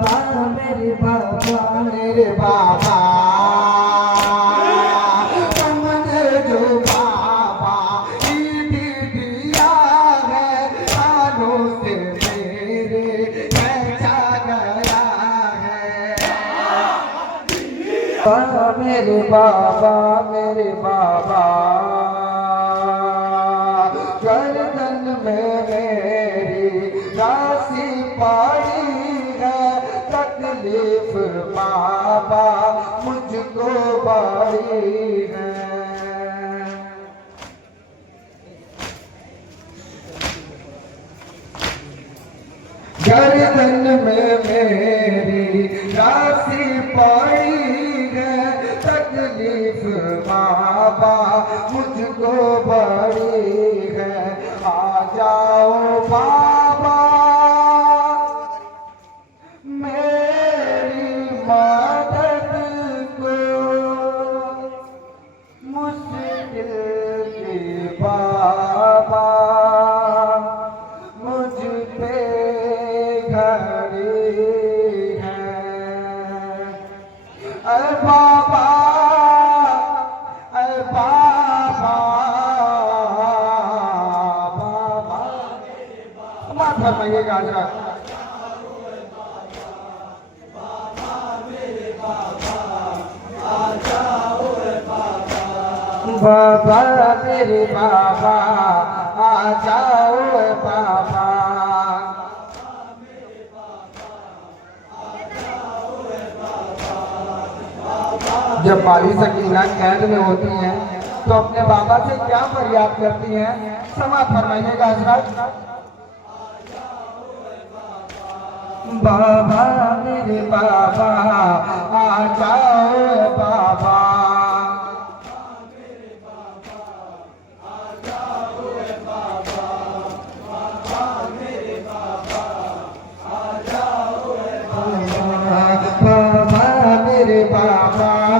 मेरे बाबा मेरे बाबा हमने जो बाबा ईद दिया है सालों से मेरे बचा गया है। मेरे बाबा गर्दन में मेरी राशि पड़ी है तकलीफ बाबा मुझको बड़ी है। गर्दन में मेरी राशि पड़ी है तकलीफ बाबा मुझको बड़ी है। आ जाओ बाबा मेरी मदद को मुश्किल की बाबा मुझ पे घड़ी है। अरे बाबा अरे बाबा बाबा माफ फरमाइएगा हजरत। बाबा मेरे बाबा आ जाओ बाबा। जब माली सकीना कैद में होती हैं तो अपने बाबा से क्या फरियाद करती हैं, क्षमा फरमाइएगा हजरत। बाबा मेरे बाबा आ जाओ बाबा।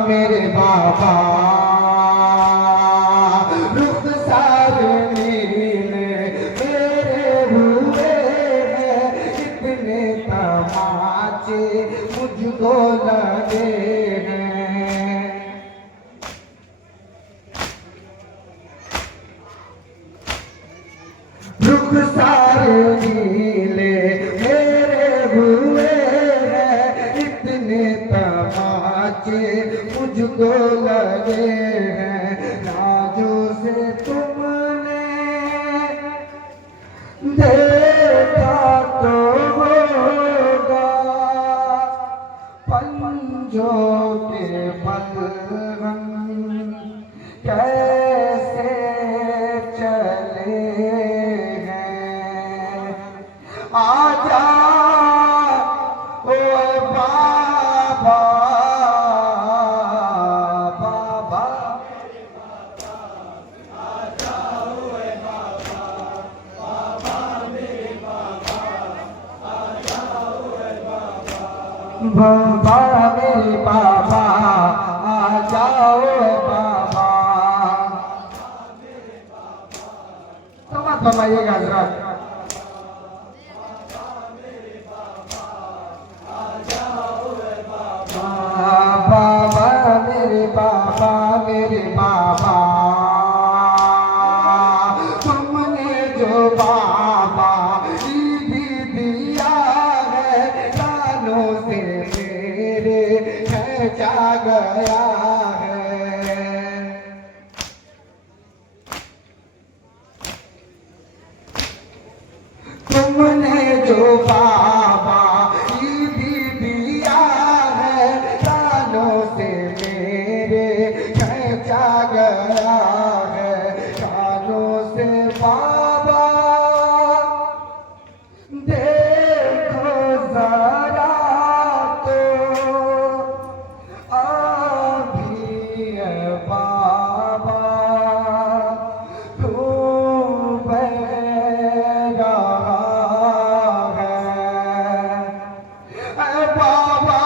मेरे बाबा रुखसार नीले मेरे हुए हैं इतने तमाचे मुझको लगे हैं। रुखसार नीले मेरे हुए हैं इतने तमाचे मुझको लगे हैं। राजों से तुमने देखा तो होगा पंजों के बलगम कैसे चले हैं। आजा ओ बाबा बाबा मेरे बाबा आ जाओ बाबा। तो मत फरमाइएगा हजरत। बाबा मेरे बाबा तुमने जो बाबा ईद दिया है सालों से मेरे खर्चा गया है। तुमने जो बाबा ईद दिया है सालों से मेरे खर्चा गया है। सालों से बाबा देखो जरा तो अभी है बाबा खूब रहा है। बाबा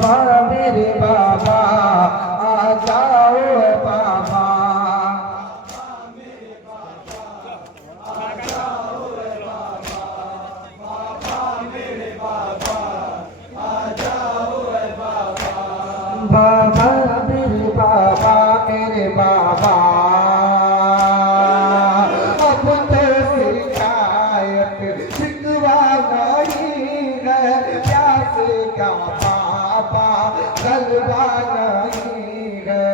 बाबा मेरे बाबा आ जाओ बाबा। बाबा मेरे बाबा मेरे बाबा अब तो शिकायत शिकवा नहीं है, प्यास का बाबा गलबा नहीं है।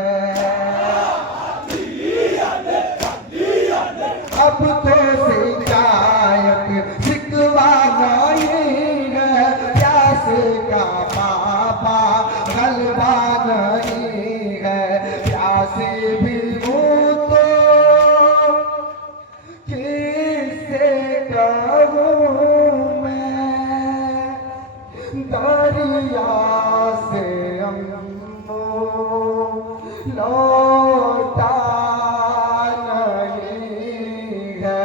अब तो शिकायत शिकवा नहीं है, प्यास का बाबा गलबा नहीं है। प्यासे भी हूँ तो किससे कहूँ मैं, दरिया से अम्मो लौटा नहीं है।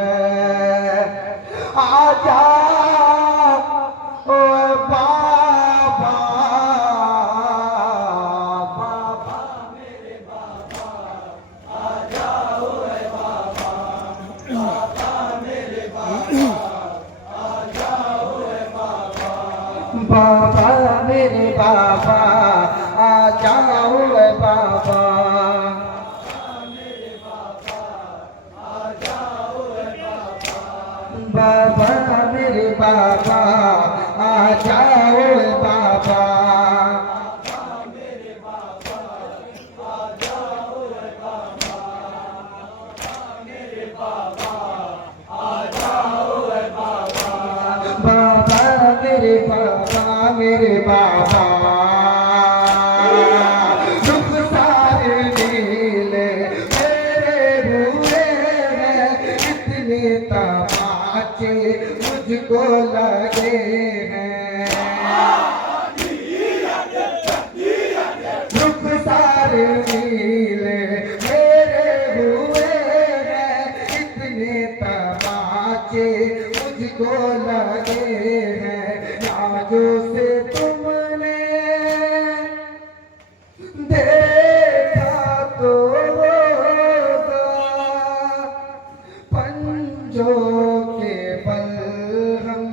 आजा ओ बाबा, बाबा मेरे बाबा आ जाओ बाबा, बाबा मेरे बाबा आ जाओ बाबा, बाबा मेरे बाबा आ जाओ बाबा। बाबा मेरे बाबा आ जाओ बाबा। बाबा मेरे बाबा मेरे बाबा दुख सारे नीले मेरे हुए हैं, इतने तमाचे मुझको लगे हैं। दुख सारे नीले मेरे हुए हैं, इतने तमाचे मुझको लगे हैं। आजों से तुमने देखा तो होगा, पंजों के बल हम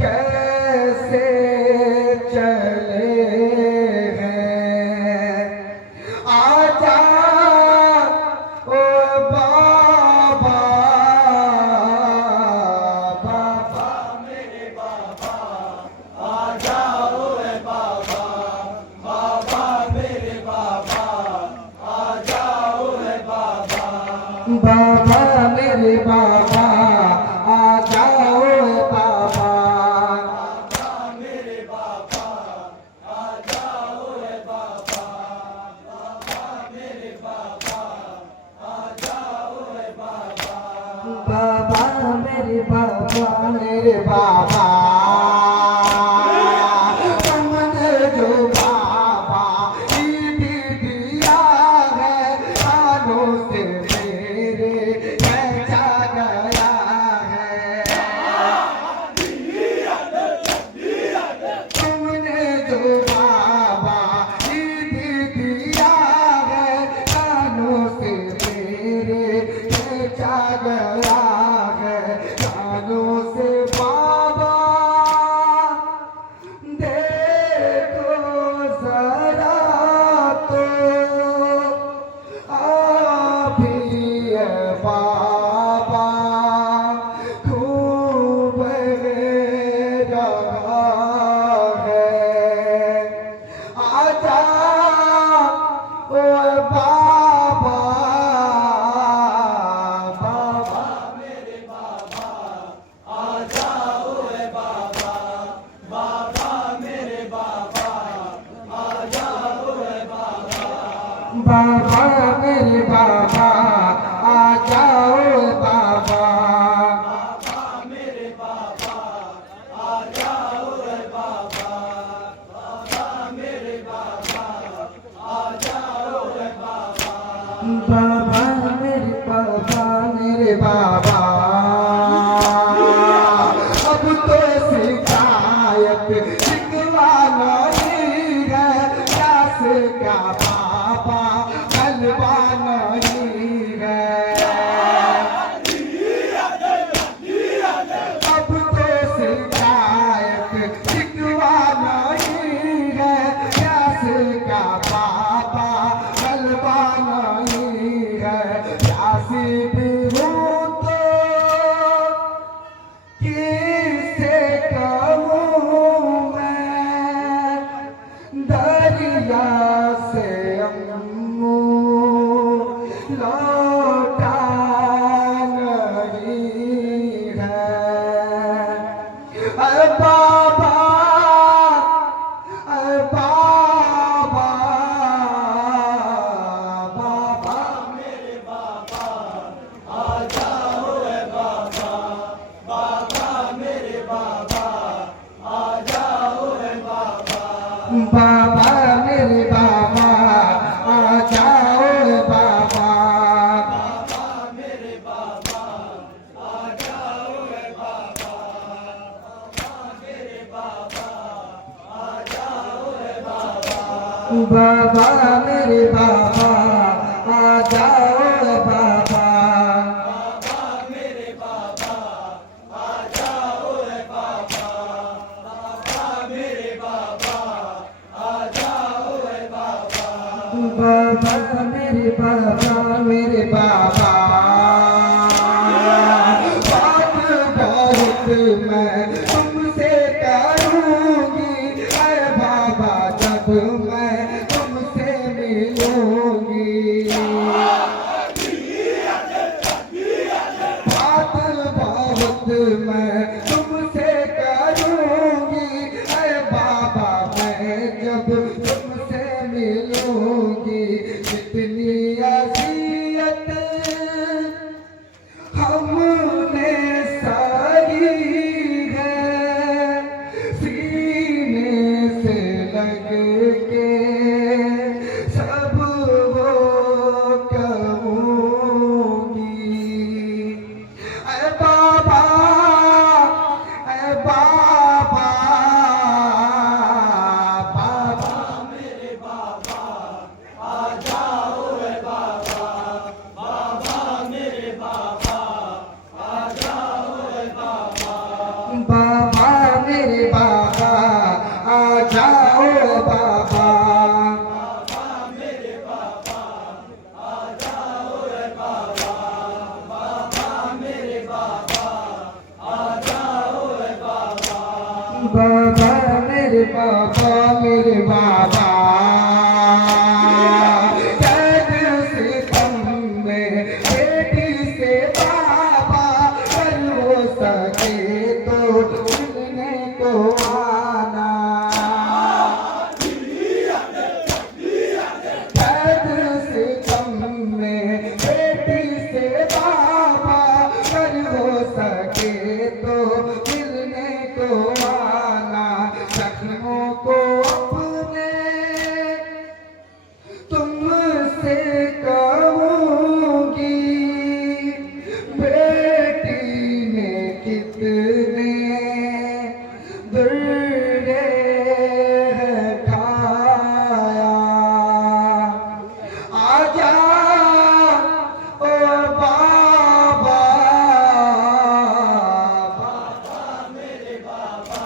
कैसे चले हैं। आजा ओ बाबा, बाबा मेरे बाबा आ जाओ बाबा, बाबा मेरे बाबा आ जाओ बाबा, बाबा मेरे बाबा आ जाओ बाबा, बाबा मेरे बाबा आ जाओ बाबा, बाबा मेरे बाबा आ जाओ बाबा, बाबा मेरे बाबा मेरे बाबा। तुमने जो बाबा ईदी दिया है, खानों से मेरे बचा गया है। तुमने जो बाबा ईदी दिया है, खानों से मेरे बचा गया है। खानों से बाबा देखो जरा तो आप ही है बाबा, खूब रहा है। आजा ओ बाबा, बाबा मेरे बाबा आ जाओ बाबा, बाबा मेरे बाबा आ जाओ बाबा, बाबा मेरे बाबा आ जाओ बाबा, बाबा मेरे बाबा आ जाओ बाबा, बाबा मेरे बाबा आ जाओ बाबा, बाबा मेरे बाबा मेरे बाबा। अब तो शिकायत शिकवा नहीं से कहूँ मैं दरिया से अम्मू लौटा नहीं है। अरे बाबा, अरे बाबा, बाबा मेरे बाबा आ जाओ रे बाबा, बाबा मेरे बाबा आ जाओ रे बाबा, बाबा मेरे बाबा आ जाओ रे बाबा, बाबा मेरे बाबा आ जाओ रे बाबा, बाबा मेरे बाबा आ जाओ रे बाबा, बाबा मेरे बाबा आ जाओ रे बाबा, बाबा मेरे बाबा आ जाओ रे बाबा, बाबा मेरे बाबा आ जाओ रे बाबा, बाबा मेरे बाबा, मेरे बाबा बात बहुत मैं तुमसे करूंगी, अरे बाबा जब मैं तुमसे मिलूंगी, बात बहुत मैं तुमसे करूंगी, अरे बाबा मैं जब तुमसे मिलूंगी, कितनी अज़ियत हमने सही है, सीने से लग के सब वो कहूंगी, अरे बाबा, अरे बाबा, बाबा मेरे बाबा आ जाओ रे बाबा, बाबा मेरे बाबा आ जाओ रे बाबा, बाबा मेरे बाबा आ जाओ रे बाबा, बाबा मेरे बाबा आ जाओ रे बाबा, बाबा मेरे बाबा आ जाओ रे बाबा, बाबा मेरे बाबा, मेरे बाबा कैद सितम में बेटी से बाबा, कर हो सके तो मिलने को आना, कैद सितम में बेटी से बाबा, कर हो सके तो मिलने को आना, जख्मों को अपने तुमसे कहूंगी, बेटी ने कितने दर्द है खाया, आजा ओ बाबा, बाबा मेरे बाबा,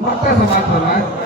माता समाज होना है।